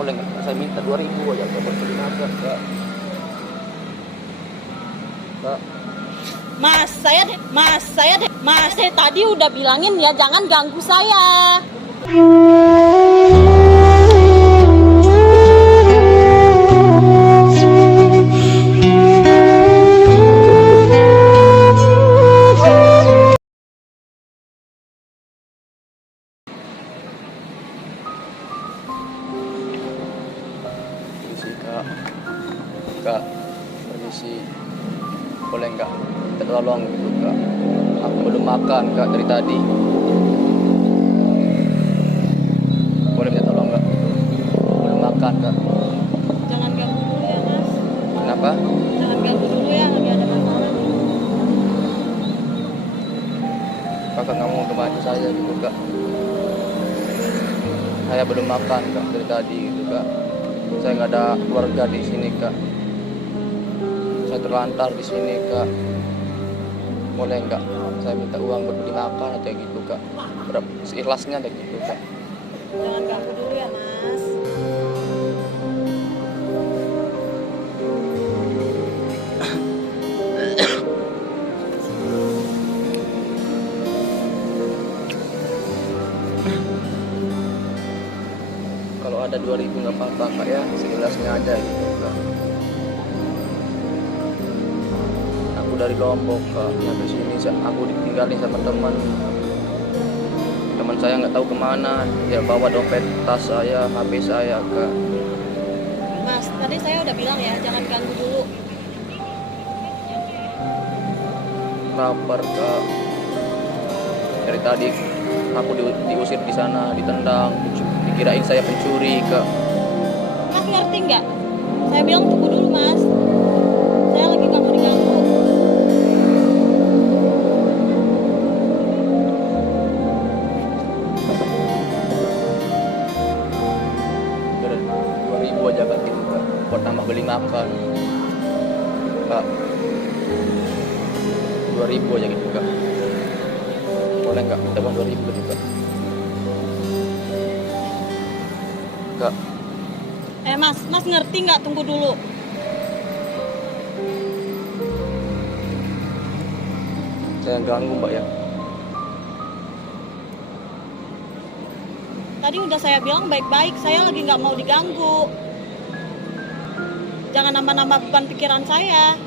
boleh nggak saya minta 2.000 aja Kak, buat beli makan Kak. Kak. Mas, saya tadi udah bilangin ya jangan ganggu saya. Permisi Kak. Kak, permisi. Boleh nggak minta tolong gitu Kak? Aku belum makan Kak dari tadi. Boleh minta tolong nggak? Belum makan Kak. Jangan ganggu dulu ya Mas. Kenapa? Jangan ganggu dulu ya, lagi ada masalah. Kakak nggak mau ngebantu saya gitu Kak. Saya belum makan Kak dari tadi gitu Kak. Saya nggak ada keluarga di sini Kak. Saya terlantar di sini Kak. Boleh nggak saya minta uang buat beli makan aja gitu Kak. Berapa seikhlasnya aja gitu Kak. Jangan ganggu dulu ya Mas. Kalau ada 2.000 nggak apa-apa Kak ya, seikhlasnya aja gitu Kak. Aku dari Lombok Kak, sampai sini aku ditinggalin sama teman. Teman saya nggak tahu kemana, dia bawa dompet, tas saya, HP saya Kak. Mas, tadi saya udah bilang ya jangan ganggu dulu. Lapar Kak. Dari tadi aku diusir di sana, ditendang, dikirain saya pencuri Kak. Mas ngerti nggak? Saya bilang tunggu dulu Mas. Saya lagi nggak mau diganggu. Udah 2.000 aja Kak gitu Kak, buat tambah beli makan Kak. 2.000 aja gitu Kak. Boleh nggak minta uang 2.000 juga Kak? Mas ngerti nggak? Tunggu dulu. Saya ganggu Mbak ya. Tadi udah saya bilang baik-baik, saya lagi nggak mau diganggu. Jangan nambah-nambah beban pikiran saya.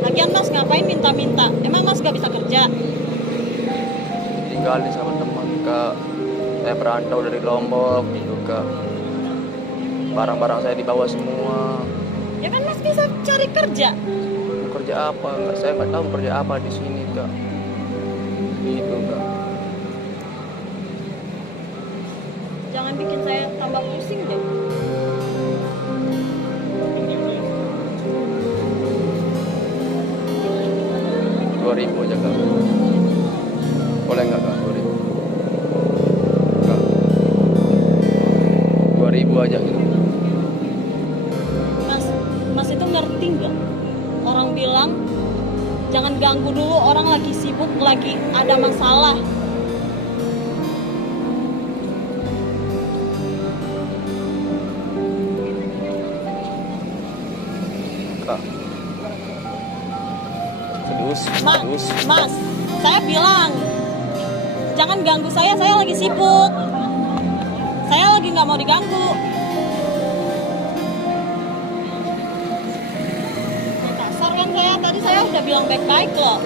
Lagian Mas ngapain minta-minta? Emang Mas gak bisa kerja? Tinggalin sama teman Kak. Saya perantau dari Lombok gitu Kak. Barang-barang saya dibawa semua. Ya kan Mas bisa cari kerja. Mau kerja apa? Saya nggak tahu kerja apa di sini Kak. Gitu Kak. Jangan bikin saya tambah pusing deh. Dua ribu aja Kak. Boleh nggak Kak? 2.000 Kak. 2.000 aja gitu. Mas itu ngerti nggak? Orang bilang jangan ganggu dulu, orang lagi sibuk, lagi ada masalah. Kak. Serius. Mas, saya bilang jangan ganggu saya lagi sibuk. Saya lagi nggak mau diganggu. Kasar kan saya, tadi saya udah bilang baik-baik loh.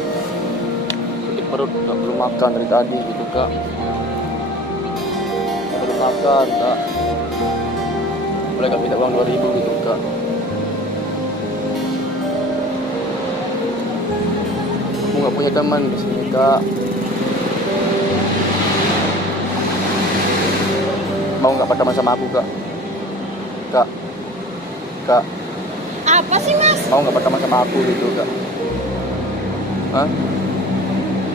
Sakit perut Kak, belum makan dari tadi gitu Kak. Belum makan Kak. Boleh nggak minta uang 2.000 gitu Kak? Aku nggak punya teman di sini Kak. Mau nggak berteman sama aku Kak? Kak, Apa sih Mas? mau nggak berteman sama aku gitu Kak? Hah?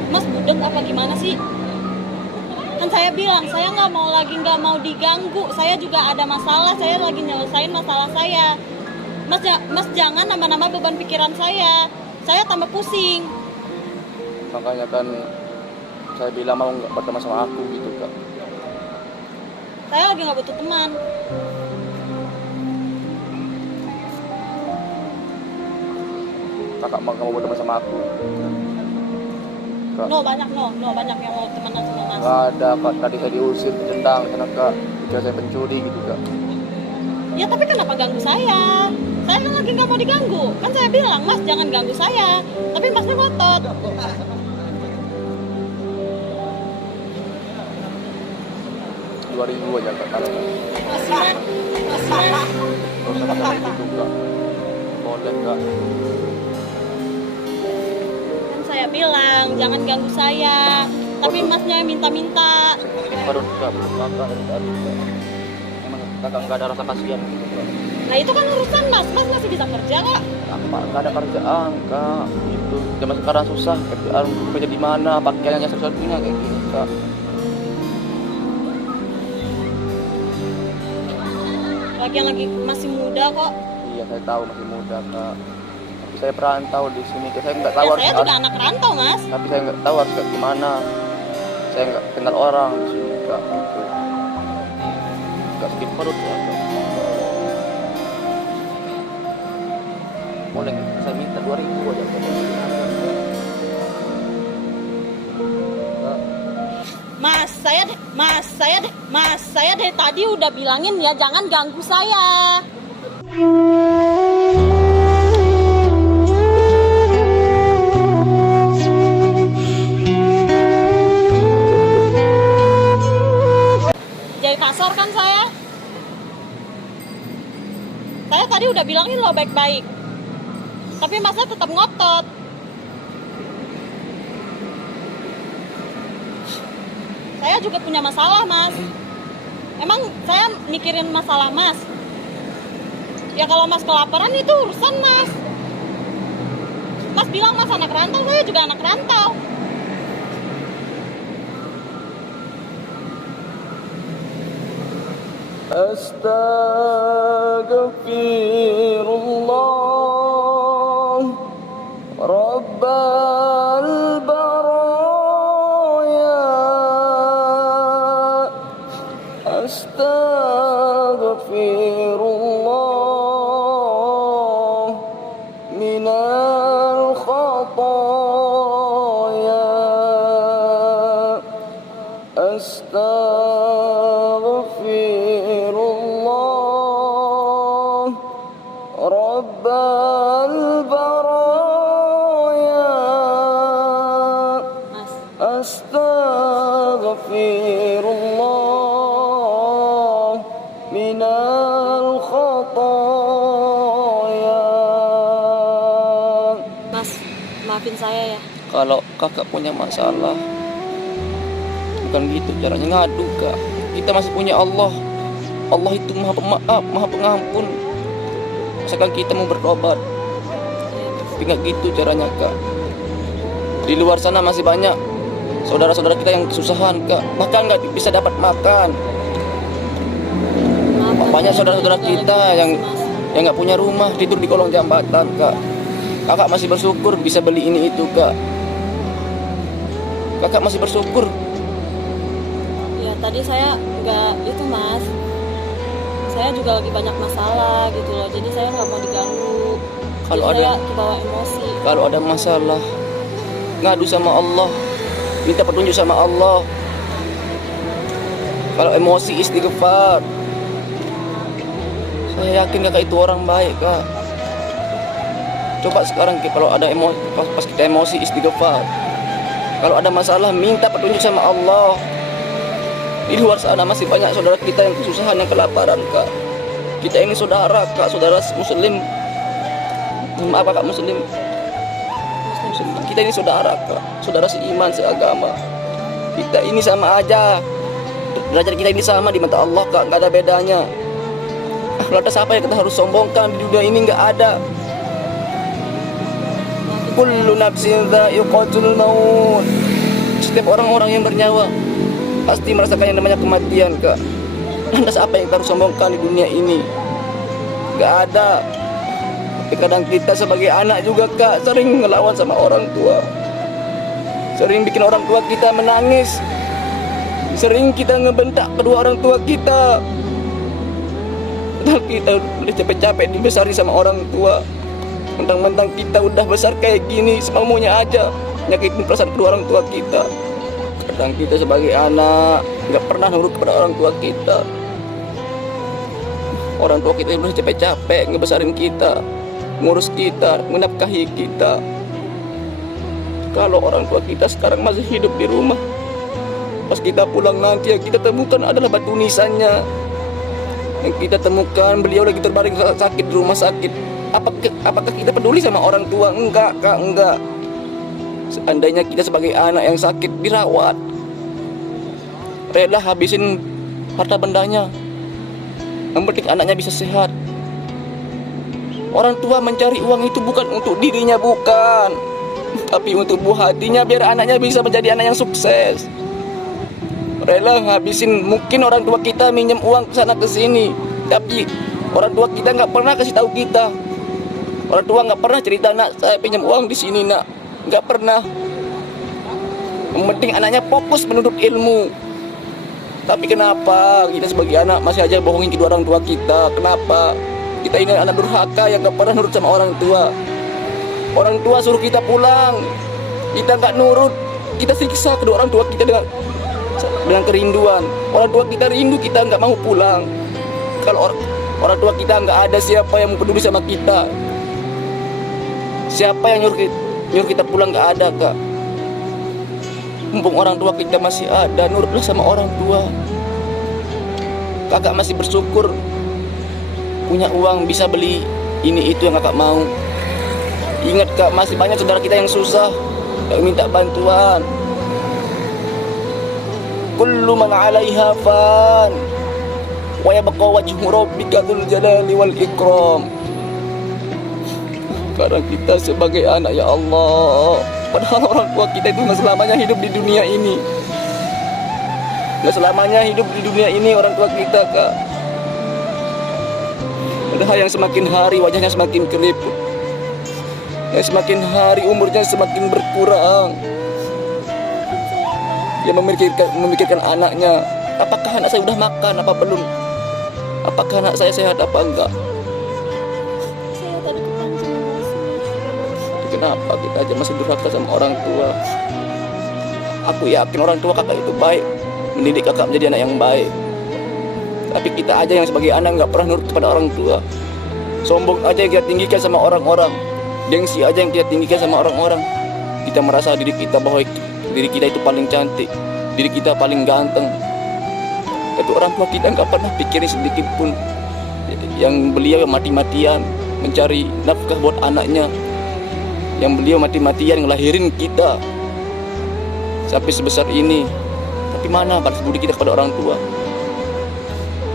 Mas budek apa gimana sih? Kan saya bilang saya nggak mau diganggu. Saya juga ada masalah. Saya lagi nyelesain nyelesain masalah saya. Mas jangan nambah-nambah beban pikiran saya tambah pusing. Makanya kan saya bilang mau nggak berteman sama aku gitu kak. Saya lagi nggak butuh teman. Kakak mau kamu berteman sama aku? Kak. No banyak yang mau temenan sama Mas. Nggak ada kak, tadi saya diusir, dendang karena kak dikira saya pencuri gitu kak. Ya tapi kenapa ganggu saya? Saya kan lagi nggak mau diganggu. Kan saya bilang Mas jangan ganggu saya. Tapi Masnya ngotot. 2.000 aja kak. Mas. Terus kakak gitu kak. Boleh kak. Kan saya bilang jangan ganggu saya. Tapi Masnya minta-minta. Sakit perut kak, belum kakak dari tadi kak. Emang kakak nggak ada rasa kasihan gitu kak. Nah itu kan urusan Mas masih bisa kerja kok. Apa nggak ada kerjaan kak? Itu zaman sekarang susah kerjaan, kerja di mana, pakaiannya satu-satunya kayak gitu kak. Lagi masih muda kok. Iya saya tahu masih muda kak. Tapi saya perantau di sini, saya nggak tahu Ya, harus. saya juga anak rantau Mas. Tapi saya nggak tahu harus kayak gimana. Saya nggak kenal orang di sini kak. Gitu. Nggak sakit perut ya kak. Boleh nggak? Saya minta 2.000 aja kak. Mas, saya dari tadi udah bilangin ya jangan ganggu saya. Jadi kasar kan saya? Saya tadi udah bilangin lo baik-baik. Tapi Masnya tetap ngotot. Saya juga punya masalah Mas. Emang saya mikirin masalah Mas? Ya kalau Mas kelaparan itu urusan Mas. Mas bilang Mas anak rantau, saya juga anak rantau. Astaghfirullah Rabbal baraya Astaghfirullah minal khataya Astaghfirullah Rabbal baraya Astaghfirullah minal khataya. Mas, maafin saya ya. Kalau kakak punya masalah bukan gitu caranya ngadu kak. Kita masih punya Allah. Allah itu maha pemaaf, maha pengampun. Misalkan kita mau bertobat, tapi nggak gitu caranya kak. Di luar sana masih banyak saudara-saudara kita yang kesusahan kak, bahkan nggak bisa dapat makan. Banyak saudara-saudara kita yang nggak punya rumah, tidur di kolong jembatan kak. Kakak masih bersyukur bisa beli ini itu kak. Kakak masih bersyukur. Ya tadi saya nggak itu Mas. Saya juga lagi banyak masalah gitu loh. Jadi saya nggak mau diganggu. Kalau Jadi ada- saya kebawa emosi. Kalau ada masalah, ngadu sama Allah, minta petunjuk sama Allah. Kalau emosi istighfar. Saya yakin kakak itu orang baik kak. Coba sekarang kalau ada emosi, pas kita emosi istighfar. Kalau ada masalah minta petunjuk sama Allah. Di luar sana masih banyak saudara kita yang kesusahan, yang kelaparan kak. Kita ini saudara kak, saudara muslim. Maaf kak, muslim. Kita ini saudara kak, saudara seiman, seagama. Kita ini sama aja. Derajat kita ini sama di mata Allah kak, nggak ada bedanya. Lantas apa yang kita harus sombongkan di dunia ini? Nggak ada. Kullu nafsin dha'iqatul maut. Setiap orang-orang yang bernyawa pasti merasakan yang namanya kematian kak. Lantas apa yang kita harus sombongkan di dunia ini? nggak ada. Tapi kadang kita sebagai anak juga Kak sering ngelawan sama orang tua, sering bikin orang tua kita menangis, sering kita ngebentak kedua orang tua kita. Padahal kita udah capek-capek dibesari sama orang tua, mentang-mentang kita udah besar kayak gini semaunya aja nyakitin perasaan kedua orang tua kita. Kadang kita sebagai anak nggak pernah nurut kepada orang tua kita. Orang tua kita udah capek-capek ngebesarin kita, ngurus kita, menafkahi kita. Kalau orang tua kita sekarang masih hidup di rumah, pas kita pulang nanti yang kita temukan adalah batu nisannya. Yang kita temukan beliau lagi terbaring sakit di rumah sakit. Apakah kita peduli sama orang tua? Enggak Kak, enggak. Seandainya kita sebagai anak yang sakit dirawat, rela habisin harta bendanya, yang penting anaknya bisa sehat. Orang tua mencari uang itu bukan untuk dirinya, bukan, tapi untuk buah hatinya biar anaknya bisa menjadi anak yang sukses. Rela habisin, mungkin orang tua kita minjem uang ke sana ke sini, tapi orang tua kita nggak pernah kasih tahu kita. Orang tua nggak pernah cerita, nak saya pinjam uang di sini nak, nggak pernah. Yang penting anaknya fokus menuntut ilmu. Tapi kenapa kita sebagai anak masih aja bohongin kedua orang tua kita? Kenapa? Kita ini anak durhaka yang gak pernah nurut sama orang tua. Orang tua suruh kita pulang, kita gak nurut. Kita siksa kedua orang tua kita dengan kerinduan. Orang tua kita rindu, kita gak mau pulang. Kalau orang tua kita gak ada, siapa yang peduli sama kita? Siapa yang nyuruh kita pulang? Gak ada Kak. Mumpung orang tua kita masih ada, nurutlah sama orang tua. Kakak masih bersyukur punya uang bisa beli ini itu yang kakak mau. Ingat Kak, masih banyak saudara kita yang susah, yang minta bantuan. Kullu man 'alaiha fan wa yabqa wajhu rabbika dzul jalali wal ikram. Karena kita sebagai anak, ya Allah, padahal orang tua kita itu nggak selamanya hidup di dunia ini. Nggak selamanya hidup di dunia ini orang tua kita Kak. Padahal yang semakin hari wajahnya semakin keriput, yang semakin hari umurnya semakin berkurang. Dia memikirkan anaknya. Apakah anak saya udah makan apa belum? Apakah anak saya sehat apa enggak? Kenapa kita aja masih durhaka sama orang tua? Aku yakin orang tua kakak itu baik, mendidik kakak menjadi anak yang baik. Tapi kita aja yang sebagai anak nggak pernah nurut kepada orang tua. Sombong aja yang kita tinggikan sama orang-orang, gengsi aja yang kita tinggikan sama orang-orang. Kita merasa diri kita bahwa diri kita itu paling cantik, diri kita paling ganteng. Tapi orang tua kita nggak pernah pikirin sedikit pun. Yang beliau mati-matian mencari nafkah buat anaknya, yang beliau mati-matian ngelahirin kita sampai sebesar ini. Tapi mana balas budi kita kepada orang tua?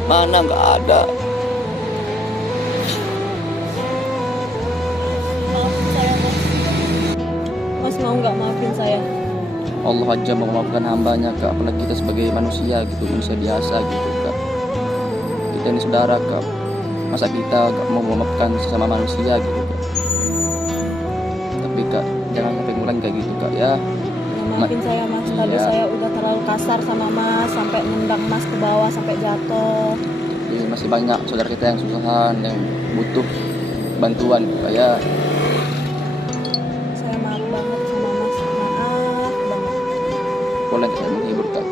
Mana? Nggak ada. Maafin saya Mas mau nggak maafin saya? Allah aja mau memaafkan hambanya Kak, apalagi kita sebagai manusia gitu, manusia biasa gitu Kak. Kita ini saudara Kak, masa kita gak mau memaafkan sesama manusia gitu Kak? Tapi Kak, jangan sampai ngulang kayak gitu Kak ya. Maafin saya Mas, tadi Iya. saya udah terlalu kasar sama Mas, sampai nendang Mas ke bawah sampai jatuh. Jadi masih banyak saudara kita yang susahan, yang butuh bantuan gitu Kak ya. Saya maaf banget sama Mas, maaf banget. Boleh saya menghibur Kak?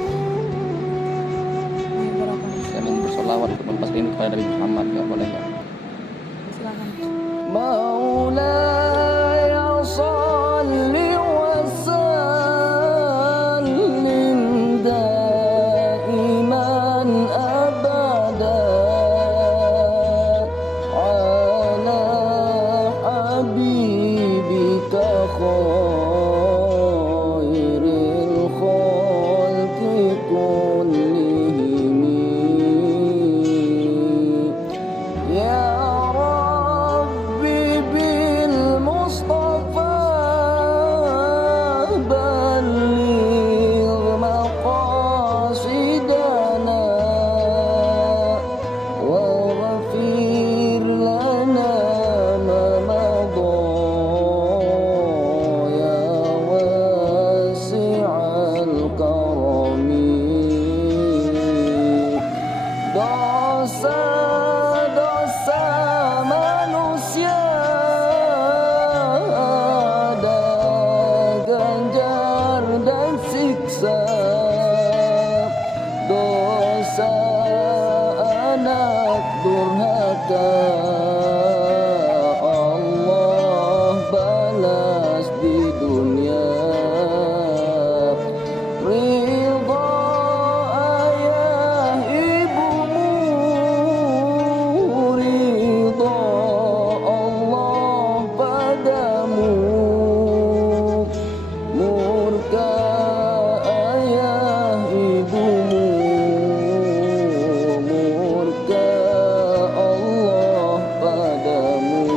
Menghibur apa Mas? Saya mau bersolawat untuk melepas rindu kepada Nabi Muhammad, Kak, boleh Kak? Silakan. مولاي صل وسلم دائما أبدا على حبيبك خير الخلق كلهم يا ربي Allah balas di dunia. Ridha ayah ibumu, ridha Allah padamu. Murka ayah ibumu, murka Allah padamu.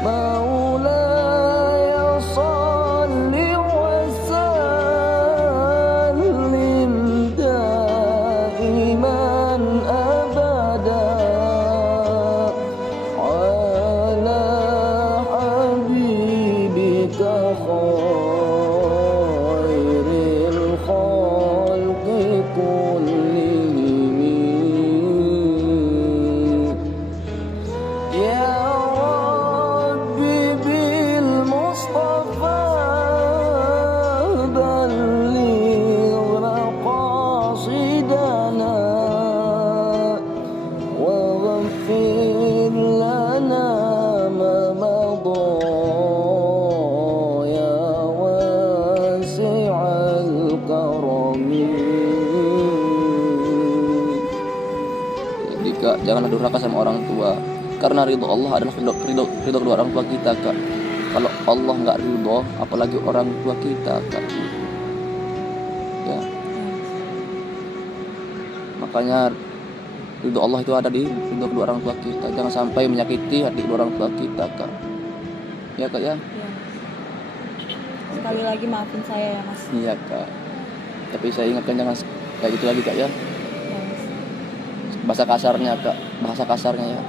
Maulaya salli wa sallim daiman abada ala habibika khairil khalqi kullihim. Ya Rabbi bil Mustafa balligh maqasidana wa ghfir lana ma madha ya wasi'al karami. Jadi Kak, janganlah durhaka sama orang tua, karena ridho Allah adalah ridho kedua orang tua kita Kak. Kalau Allah nggak ridho, apalagi orang tua kita Kak. Ya, makanya ridho Allah itu ada di ridho kedua orang tua kita. Jangan sampai menyakiti hati kedua orang tua kita Kak. Ya Kak ya. Ya. Sekali lagi maafin saya ya Mas. Iya Kak. Tapi saya ingatkan jangan kayak gitu lagi Kak ya. Ya, Mas. Bahasa kasarnya Kak, bahasa kasarnya ya.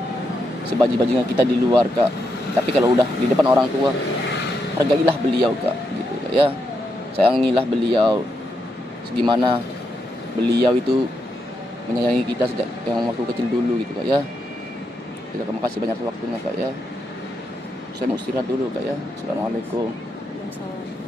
Sebaji-bajingan kita di luar Kak. Tapi kalau udah di depan orang tua, hargailah beliau Kak, gitu Kak ya. Sayangilah beliau. Segimana beliau itu menyayangi kita sejak yang waktu kecil dulu gitu Kak ya. Terima kasih banyak waktunya Kak ya. Saya mau istirahat dulu Kak ya. Assalamualaikum. Salam.